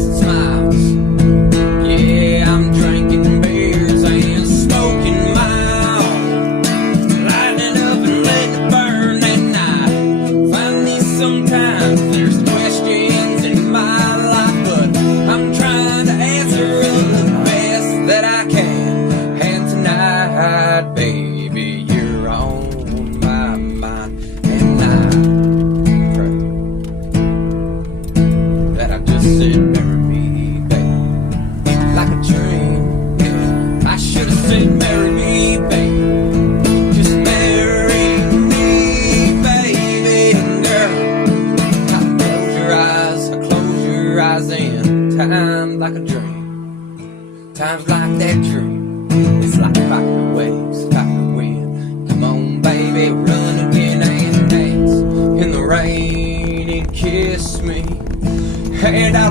passing smiles. Yeah, I'm drinking beers and smoking mild, lighting up and letting it burn at night. Find me sometimes there's questions in my life, but I'm trying to answer them the best that I can. And tonight, baby, you're on my mind, and I pray that I just said marry me, baby, like a dream. Yeah, I should have said marry me, baby, just marry me, baby, girl. Close your eyes, and time like a dream. Times like that dream, it's like fighting the waves, fighting the wind. Come on, baby, run again and dance in the rain and kiss me. And I